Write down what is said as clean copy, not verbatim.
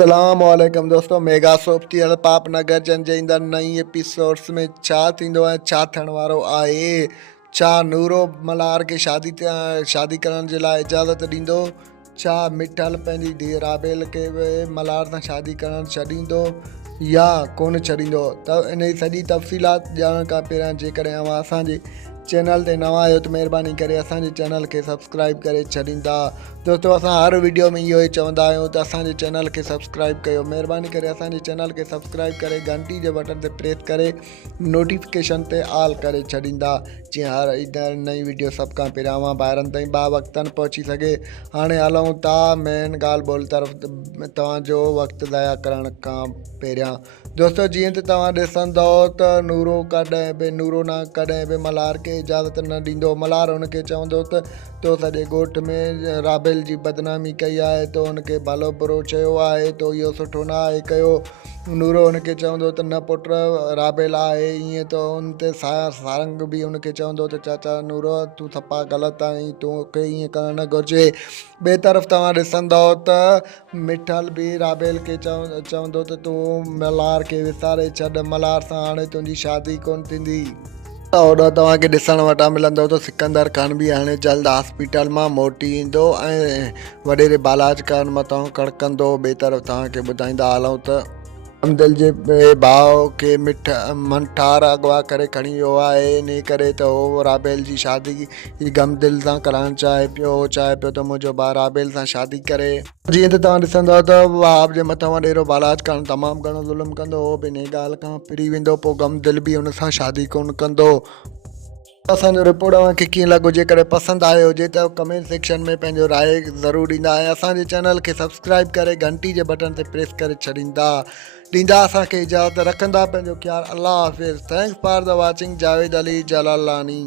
अस्सलामुअलैकुम दोस्तों, मेगा सोफ्टी पाप नगर जंजईंदा नई एपिसोड्स में छा थींदो आहे, छा थियण वारो आहे। छा नूरो मल्हार खे शादी करण जे लाइ इजाज़त ॾींदो? छा मिठल पंहिंजी धीउ राबेल खे बि मल्हार सां शादी करण छॾींदो या कोन छॾींदो? त इन जी सॼी तफ़सीलात ॼाणण खां पहिरियां जेकॾहिं अव्हां असांजे चैनल ते नवां आहियो त महिरबानी करे असांजे चैनल खे सब्सक्राइब करे छॾींदा। दोस्तों, असां हर वीडियो में इहो ई चवंदा आहियूं त असांजे चैनल खे सब्सक्राइब कयो। महिरबानी करे असांजे चैनल खे सब्सक्राइब करे घंटी जे बटन ते प्रेस करे नोटिफिकेशन ते ऑल करे छॾींदा, जीअं हर ईंदड़ नई वीडियो सभ खां पहिरियां अव्हां ॿाहिरनि ताईं वक़्तनि पहुची सघे। हाणे हलूं था मेन ॻाल्हि ॿोल तरफ़, तव्हांजो वक़्तु ज़ाया करण खां पहिरियां। दोस्तों, जीअं त तव्हां ॾिसंदव त नूरो कॾहिं बि मल्हार खे इजाज़त न ॾींदो। मल्हार हुनखे चवंदो त तो सॼे ॻोठ में राबेल जी बदनामी कई आहे, तो हुनखे भलो बुरो चयो आहे, तो इहो सुठो न आहे कयो। नूरो हुनखे चवंदो त न पुट राबेल आहे ईअं, त हुन ते सारंग बि हुनखे चवंदो त चाचा नूरो तूं सफ़ा ग़लति आहीं, तोखे ईअं करणु न घुरिजे। ॿिए तरफ़ तव्हां ॾिसंदव त मिठल बि राबेल खे चवंदो त तूं मल्हार खे विसारे छॾ, मल्हार सां हाणे तुंहिंजी शादी कोन थींदी। त होॾां तव्हांखे ॾिसण वटां मिलंदो त सिकंदर ख़ान बि हाणे जल्द हॉस्पिटल मां मोटी ईंदो ऐं वॾेरे बालाज ख़ान मथां कड़कंदो। ॿिए तरफ़ तव्हांखे ॿुधाईंदा हलूं त गमदिल जे भाउ खे मंठार अगवा करे खणी वियो आहे। इन करे त उहो राबेल जी शादी गमदिल सां कराइणु चाहे पियो। उहो चाहे पियो त मुंहिंजो भाउ राबेल सां शादी करे। जीअं त तव्हां ॾिसंदव त वहाब जे मथां वॾेरो बालाज ख़ान तमामु घणो ज़ुल्म कंदो। उहो बि इन ॻाल्हि खां फिरी वेंदो, पोइ गमदिल बि हुन सां शादी कोन कंदो। असांजो रिपोर्ट अव्हांखे कीअं लॻो? जेकॾहिं पसंदि आयो हुजे त कमेंट सेक्शन में पंहिंजो राय ज़रूरु ॾींदा ऐं असांजे चैनल खे सब्सक्राइब करे घंटी जे बटन ते प्रेस करे ॾींदा असांखे इजाज़त। रखंदा पंहिंजो ख़्यालु। अल्लाह हाफ़िज़। Thanks for the watching. Javed Ali जलालानी।